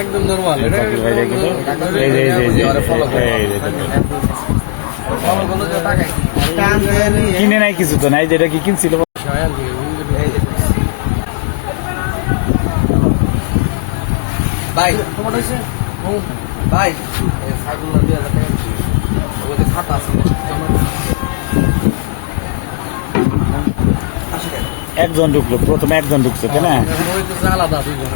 একদম নরমাল এটা কিনে নাই কিছু তো নাই, যেটা কি কিনছিল ভাই ভাই সাইকেল 2000 টাকা ওই খাতা আছে একজন ঢুকলো, প্রথমে একজন ঢুকছে তাই না? আলাদা দুইজন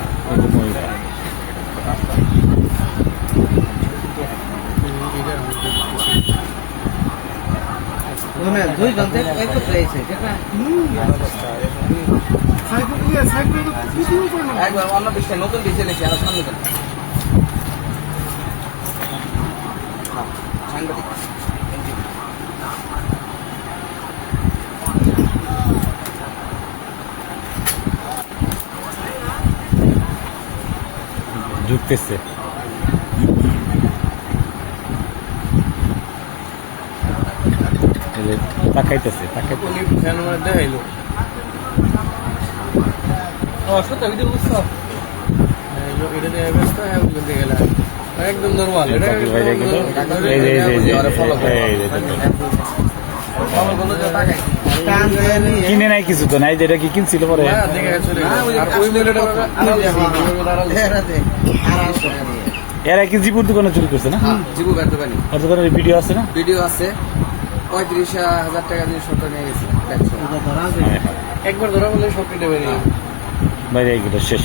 একবার অন্য বিষয় নতুন বিষয় নিয়েছি আর সামনে সাংবাদিক ঢুকতেছে। তাকাইতেছে দেখাইলো একদম নরমাল এটা কিনে নাই কিছু তো নাই, যেটা কি কিনছিল পরে এরা কি জিপুর দোকানে চুরি করছে না? জিবু গাড়ি দোকানে ওর দোকানের ভিডিও আছে না? ভিডিও আছে 35,000 টাকা দিয়ে সত্য নিয়ে গেছে একবার ধরা বলে সব কেটে বেরিয়ে বাইরে গেল শেষ।